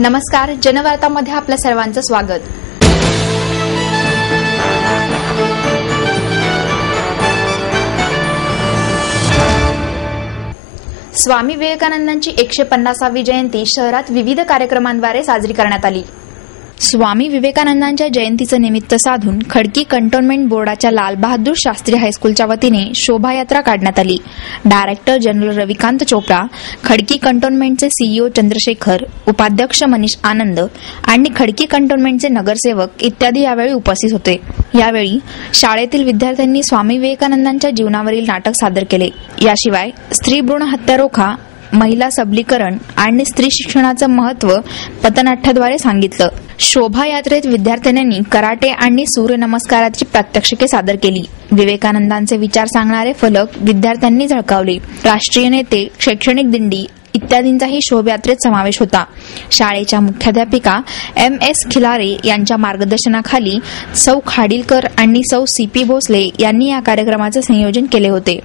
नमस्कार, जनवार्तामध्ये आपल्या सर्वांचं स्वागत। स्वामी विवेकानंदांची 150वी जयंती शहरात विविध कार्यक्रमांद्वारे साजरी करण्यात आली। स्वामी विवेकानंदांच्या जयंतीचं निमित्त साधून खडकी कंटोन्मेंट बोर्डाच्या लाल बहादूर शास्त्री हायस्कूलच्या वतीने शोभायात्रा काढण्यात आली। डायरेक्टर जनरल रविकांत चोप्रा, खडकी कंटोन्मेंटचे सीईओ चंद्रशेखर, उपाध्यक्ष मनीष आनंद आणि खडकी कंटोन्मेंटचे नगरसेवक इत्यादी यावेळी उपस्थित होते। यावेळी शाळेतील विद्यार्थ्यांनी स्वामी विवेकानंदांच्या जीवनावरील नाटक सादर केले। याशिवाय स्त्री भ्रूण हत्या रोखा, महिला सबलीकरण आणि स्त्री शिक्षणाचं महत्त्व पथनाट्याद्वारे सांगितलं। शोभायात्रेत विद्यार्थ्यांनी कराटे आणि सूर्यनमस्काराची प्रात्यक्षिके सादर केली। विवेकानंदांचे विचार सांगणारे फलक विद्यार्थ्यांनी झळकावले। राष्ट्रीय नेते, शैक्षणिक दिंडी इत्यादींचाही शोभायात्रेत समावेश होता। शाळेच्या मुख्याध्यापिका MS खिलारे यांच्या मार्गदर्शनाखाली सौ खाडीलकर आणि सौ CP भोसले यांनी या कार्यक्रमाचे संयोजन केले होते।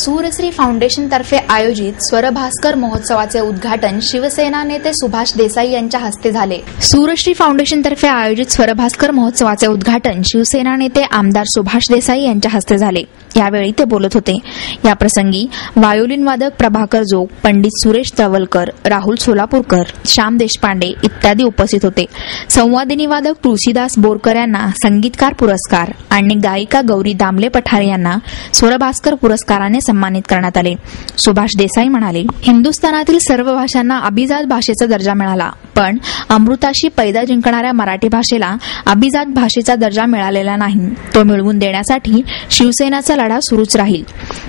सूरश्री फाउंडेशन तर्फे आयोजित स्वरभास्कर महोत्सवाचे उद्घाटन शिवसेना नेते सुभाष देसाई यांच्या हस्ते झाले। सूरश्री फाउंडेशन तर्फे आयोजित स्वरभास्कर महोत्सवाचे उद्घाटन शिवसेना नेते आमदार सुभाष देसाई यांच्या हस्ते झाले। यावेळी ते बोलत होते। या प्रसंगी वायोलिन वादक प्रभाकर जोग, पंडित सुरेश तळवलकर, राहुल सोलापूरकर, श्याम देशपांडे इत्यादी उपस्थित होते। संवादिनी वादक तुळशीदास बोरकर यांना संगीतकार पुरस्कार आणि गायिका गौरी दामले पठारे यांना स्वरभास्कर पुरस्काराने सन्मानित करण्यात आले। सुभाष देसाई म्हणाले, हिंदुस्थानातील सर्व भाषांना अभिजात भाषेचा दर्जा मिळाला, पण अमृताशी पैदा जिंकणाऱ्या मराठी भाषेला अभिजात भाषेचा दर्जा मिळालेला नाही। तो मिळवून देण्यासाठी शिवसेनाचा लढा सुरूच राहील।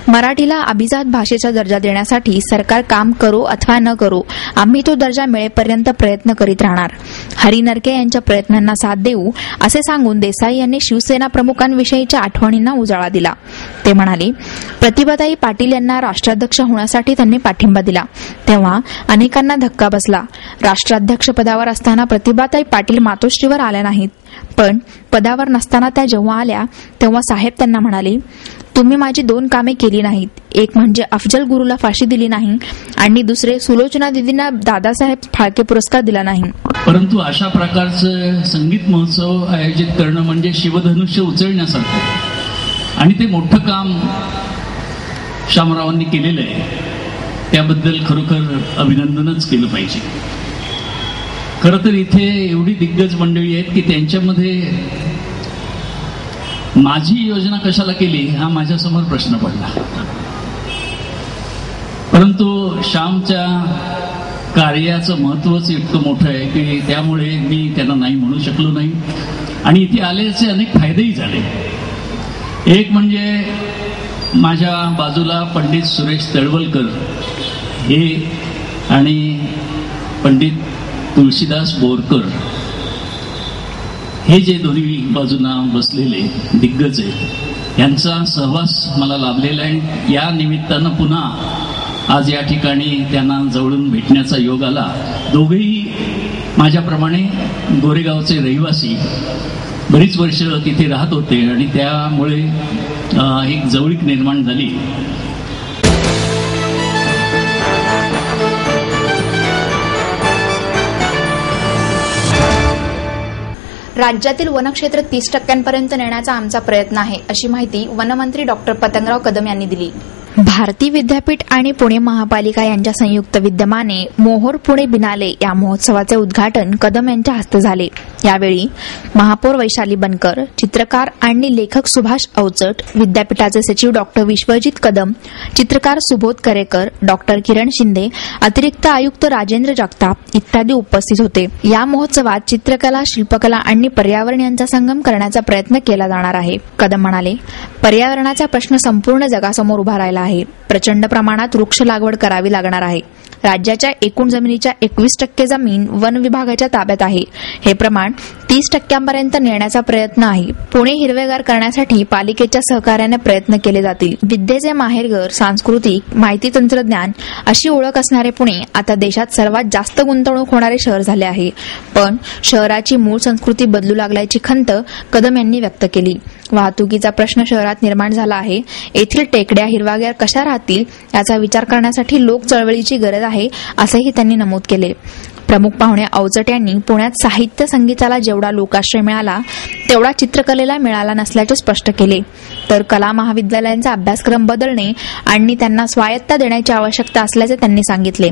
मराठीला अभिजात भाषेचा दर्जा देण्यासाठी सरकार काम करो अथवा न करो, आम्ही तो दर्जा मिळेपर्यंत प्रयत्न करीत राहणार। हरी नरके यांच्या प्रयत्नांना साथ देऊ असे सांगून देसाई यांनी शिवसेना प्रमुखांविषयीच्या आठवणींना उजाळा दिला। ते म्हणाले, प्रतिभाताई पाटील यांना राष्ट्राध्यक्ष होण्यासाठी त्यांनी पाठिंबा दिला, तेव्हा अनेकांना धक्का बसला। राष्ट्राध्यक्ष पदावर असताना प्रतिभाताई पाटील मातोश्रीवर आल्या नाहीत, पण पदावर नसताना त्या जेव्हा आल्या तेव्हा साहेब त्यांना म्हणाले, तुम्ही माझी 2 कामे केली नाहीत। एक म्हणजे अफजल गुरुला फाशी दिली नाही आणि दुसरे सुलोचना दिदींना दादासाहेब फाळके पुरस्कार दिला नाही। परंतु अशा प्रकारचं संगीत महोत्सव आयोजित करणं म्हणजे शिवधनुष्य उचलण्यासारखं आणि ते मोठं काम शामरावांनी केलेलं आहे। त्याबद्दल खरोखर अभिनंदनच केलं पाहिजे। खरं तर इथे एवढी दिग्गज मंडळी आहेत की त्यांच्यामध्ये माझी योजना कशाला केली हा माझ्यासमोर प्रश्न पडला, परंतु श्यामच्या कार्याचं महत्वच इतकं मोठं आहे की त्यामुळे मी त्यांना नाही म्हणू शकलो नाही आणि इथे आल्याचे अनेक फायदेही झाले। एक म्हणजे माझ्या बाजूला पंडित सुरेश तळवलकर हे आणि पंडित तुळशीदास बोरकर हे जे दोन्ही बाजूना बसलेले दिग्गज आहेत, यांचा सहवास मला लाभलेला आहे। या निमित्तानं पुन्हा आज या ठिकाणी त्यांना जवळून भेटण्याचा योग आला। दोघेही माझ्याप्रमाणे गोरेगावचे रहिवासी, बरीच वर्ष तिथे राहत होते आणि त्यामुळे एक जवळीक निर्माण झाली। राज्यातील वनक्षेत्र 30% नेण्याचा आमचा प्रयत्न आहे, अशी माहिती वनमंत्री डॉ. पतंगराव कदम यांनी दिली। भारती विद्यापीठ आणि पुणे महापालिका यांच्या संयुक्त विद्यमाने मोहोर पुणे बिनाले या महोत्सवाचे उद्घाटन कदम यांच्या हस्ते झाले। यावेळी महापौर वैशाली बनकर, चित्रकार आणि लेखक सुभाष अवचट, विद्यापीठाचे सचिव डॉक्टर विश्वजित कदम, चित्रकार सुबोध करेकर, डॉक्टर किरण शिंदे, अतिरिक्त आयुक्त राजेंद्र जगताप इत्यादी उपस्थित होते। या महोत्सवात चित्रकला, शिल्पकला आणि पर्यावरण यांचा संगम करण्याचा प्रयत्न केला जाणार आहे। कदम म्हणाले, पर्यावरणाचा प्रश्न संपूर्ण जगासमोर उभा राहिला आहे। प्रचंड प्रमाणात वृक्ष लागवड करावी लागणार आहे। राज्याच्या एकूण जमिनीच्या 21% जमीन वन विभागाच्या ताब्यात आहे। हे प्रमाण 30% नेण्याचा प्रयत्न आहे। पुणे हिरवेगार करण्यासाठी पालिकेच्या सहकार्याने प्रयत्न केले जातील। विद्येचे माहेरघर, सांस्कृतिक, माहिती तंत्रज्ञान अशी ओळख असणारे पुणे आता देशात सर्वात जास्त गुंतवणूक होणारे शहर झाले आहे। पण शहराची मूळ संस्कृती बदलू लागल्याची खंत कदम यांनी व्यक्त केली। वाहतुकीचा प्रश्न शहरात निर्माण झाला आहे। येथील टेकड्या हिरवागार कशा राहतील याचा विचार करण्यासाठी लोक चळवळीची गरज आहे, असंही त्यांनी नमूद केले। प्रमुख पाहुणे अवचट यांनी पुण्यात साहित्य संगीताला जेवढा लोकाश्रय मिळाला तेवढा चित्रकलेला मिळाला नसल्याचे स्पष्ट केले। तर कला महाविद्यालयांचा अभ्यासक्रम बदलणे आणि त्यांना स्वायत्ता देण्याची आवश्यकता असल्याचे त्यांनी सांगितले।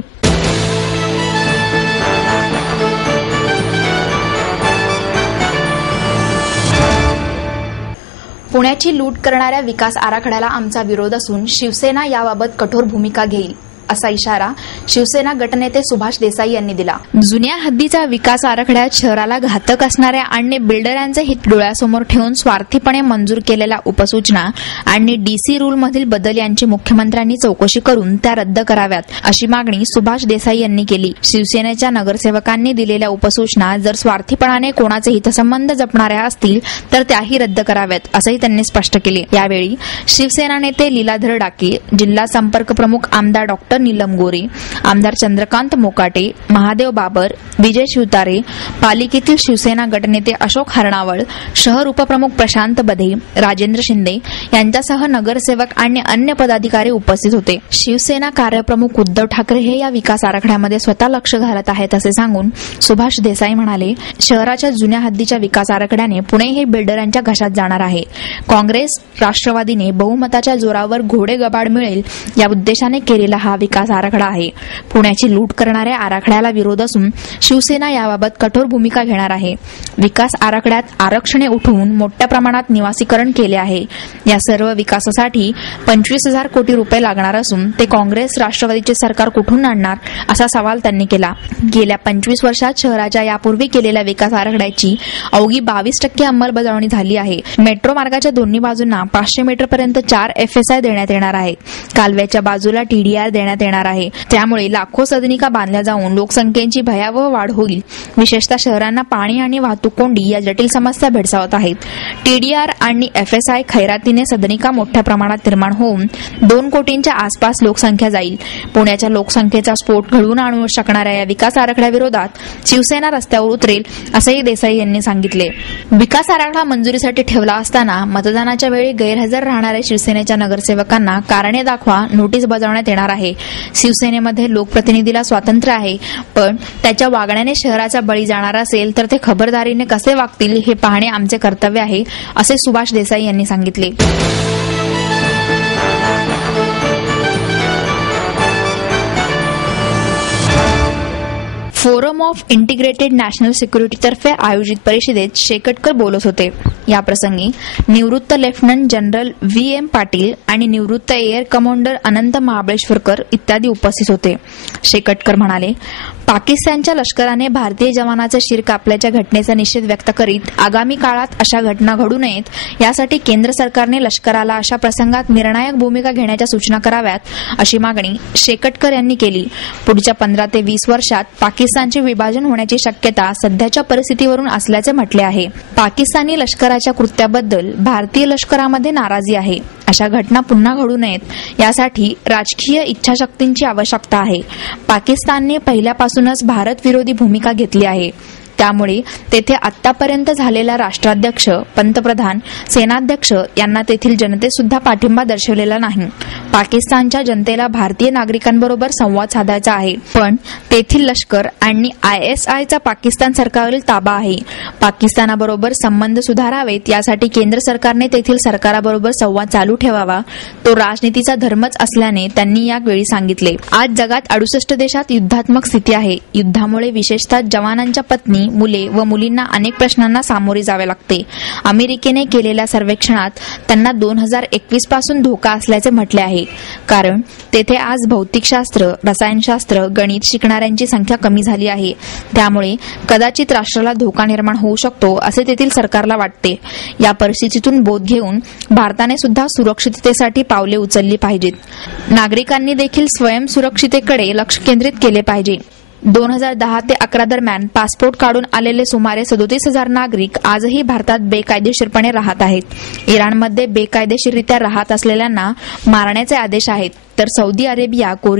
पुण्याची लूट करणाऱ्या विकास आराखड्याला आमचा विरोध असून शिवसेना याबाबत कठोर भूमिका घेईल, असा इशारा शिवसेना गटनेते सुभाष देसाई यांनी दिला। जुन्या हद्दीचा विकास आराखड्यात शहराला घातक असणाऱ्या आणि बिल्डरांचे हित डोळ्यासमोर ठेवून स्वार्थीपणे मंजूर केलेल्या उपसूचना आणि डीसी रूलमधील बदल यांची मुख्यमंत्र्यांनी चौकशी करून त्या रद्द कराव्यात, अशी मागणी सुभाष देसाई यांनी केली। शिवसेनेच्या नगरसेवकांनी दिलेल्या उपसूचना जर स्वार्थीपणाने कोणाचे हितसंबंध जपणाऱ्या असतील तर त्याही रद्द कराव्यात, असंही त्यांनी स्पष्ट केले। यावेळी शिवसेना नेते लीलाधर डाके, जिल्हा संपर्क प्रमुख आमदार डॉक्टर नीलम गोरे, आमदार चंद्रकांत मोकाटे, महादेव बाबर, विजय शिवतारे, पालिकेतील शिवसेना गटनेते अशोक हरणावळ, शहर उपप्रमुख प्रशांत बधे, राजेंद्र शिंदे यांच्यासह नगरसेवक आणि अन्य पदाधिकारी उपस्थित होते। शिवसेना कार्यप्रमुख उद्धव ठाकरे हे या विकास आराखड्यामध्ये स्वतः लक्ष घालत आहेत असे सांगून सुभाष देसाई म्हणाले, शहराच्या जुन्या हद्दीच्या विकास आराखड्याने पुणे हे बिल्डरांच्या घशात जाणार आहे। काँग्रेस, राष्ट्रवादीने बहुमताच्या जोरावर घोडे गबाड मिळेल या उद्देशाने केलेला हा विकास आराखडा आहे। पुण्याची लूट करणाऱ्या आराखड्याला विरोध असून शिवसेना याबाबत कठोर भूमिका घेणार आहे। विकास आराखड्यात आरक्षणे उठवून मोठ्या प्रमाणात निवासीकरण केले आहे। या सर्व विकासासाठी 25,000 कोटी रुपये लागणार असून ते काँग्रेस, राष्ट्रवादीचे सरकार कुठून आणणार, असा सवाल त्यांनी केला। गेल्या 25 वर्षात शहराच्या यापूर्वी केलेल्या विकास आराखड्याची अवघी 22% अंमलबजावणी झाली आहे। मेट्रो मार्गाच्या दोन्ही बाजूंना 500 मीटरपर्यंत 4 FSI देण्यात येणार आहे। कालव्याच्या बाजूला TDR देण्यात येणार आहे। त्यामुळे लाखो सदनिका बांधल्या जाऊन लोकसंख्येची भयावह वाढ होईल। विशेषतः शहरांना पाणी आणि वाहतूक कोंडी या जटिल समस्या भेडसावत आहेत। TDR आणि FSI खैरातीने सदनिका मोठ्या प्रमाणात निर्माण होऊन 2 कोटींच्या आसपास लोकसंख्या जाईल। पुण्याच्या लोकसंख्येचा स्फोट घडवून आणू शकणाऱ्या या विकास आराखड्याविरोधात शिवसेना रस्त्यावर उतरेल, असंही देसाई यांनी सांगितले। विकास आराखडा मंजुरीसाठी ठेवला असताना मतदानाच्या वेळी गैरहजर राहणाऱ्या शिवसेनेच्या नगरसेवकांना कारणे दाखवा नोटीस बजावण्यात येणार आहे। शिवसेनेमध्ये लोकप्रतिनिधीला स्वातंत्र्य आहे, पण त्याच्या वागण्याने शहराचा बळी जाणार असेल तर ते खबरदारीने कसे वागतील हे पाहणे आमचे कर्तव्य आहे, असे सुभाष देसाई यांनी सांगितले। Forum of integrated national security तर्फे आयोजित परिषदेत शेकटकर बोलत होते। याप्रसंगी निवृत्त लेफ्टनंट जनरल VM पाटील आणि निवृत्त एअर कमांडर अनंत महाबळेश्वरकर इत्यादी उपस्थित होते। शेकटकर म्हणाले, पाकिस्तानच्या लष्कराने भारतीय जवानाचे शिर कापल्याच्या घटनेचा निषेध व्यक्त करीत आगामी काळात अशा घटना घडू नयेत यासाठी केंद्र सरकारने लष्कराला अशा प्रसंगात निर्णायक भूमिका घेण्याच्या सूचना कराव्यात, अशी मागणी शेकटकर यांनी केली। पुढच्या 15 ते 20 वर्षात पाकिस्तानचे विभाजन होण्याची शक्यता सध्याच्या परिस्थितीवरून असल्याचे म्हटले आहे। पाकिस्तानी लष्कराच्या कृत्याबद्दल भारतीय लष्करामध्ये नाराजी आहे। अशा घटना पुन्हा घडू नयेत यासाठी राजकीय इच्छाशक्तींची आवश्यकता आहे। पाकिस्तानने पहिल्यापासूनच भारत विरोधी भूमिका घेतली आहे। त्यामुळे तेथे आतापर्यंत झालेला राष्ट्राध्यक्ष, पंतप्रधान, सेनाध्यक्ष यांना तेथील जनतेसुद्धा पाठिंबा दर्शवलेला नाही. पाकिस्तानच्या जनतेला भारतीय नागरिकांबरोबर संवाद साधायचा आहे, पण तेथील लष्कर आणि ISIचा पाकिस्तान सरकारवरील ताबा आहे. पाकिस्तानाबरोबर संबंध सुधारावेत यासाठी केंद्र सरकारने तेथील सरकाराबरोबर संवाद चालू ठेवावा. तो राजनीतीचा धर्मच असल्याने त्यांनी यावेळी सांगितले. आज जगात 68 देशात युद्धात्मक स्थिती आहे. युद्धामुळे विशेषतः जवानांच्या पत्नी, मुले व मुलींना अनेक प्रश्नांना सामोरे जावे लागते. अमेरिकेने केलेल्या सर्वेक्षणात त्यांना 2021 पासून धोका असल्याचे म्हटले आहे. कारण तेथे आज भौतिकशास्त्र, रसायनशास्त्र, गणित शिकणाऱ्यांची संख्या कमी झाली आहे. त्यामुळे कदाचित राष्ट्राला धोका निर्माण होऊ शकतो असे तेथील सरकारला वाटते. या परिस्थितीतून बोध घेऊन भारताने सुद्धा सुरक्षिततेसाठी पावले उचलली पाहिजेत. नागरिकांनी देखील स्वयंसुरक्षितेकडे लक्ष केंद्रित केले पाहिजे. 2010 ते 11 दरम्यान पासपोर्ट काढून आलेले सुमारे 37,000 नागरिक आजही भारतात बेकायदेशीरपणे राहत आहेत. इराणमध्ये बेकायदेशीररित्या राहत असलेल्यांना मारण्याचे आदेश आहेत, तर सौदी अरेबिया, कोरिया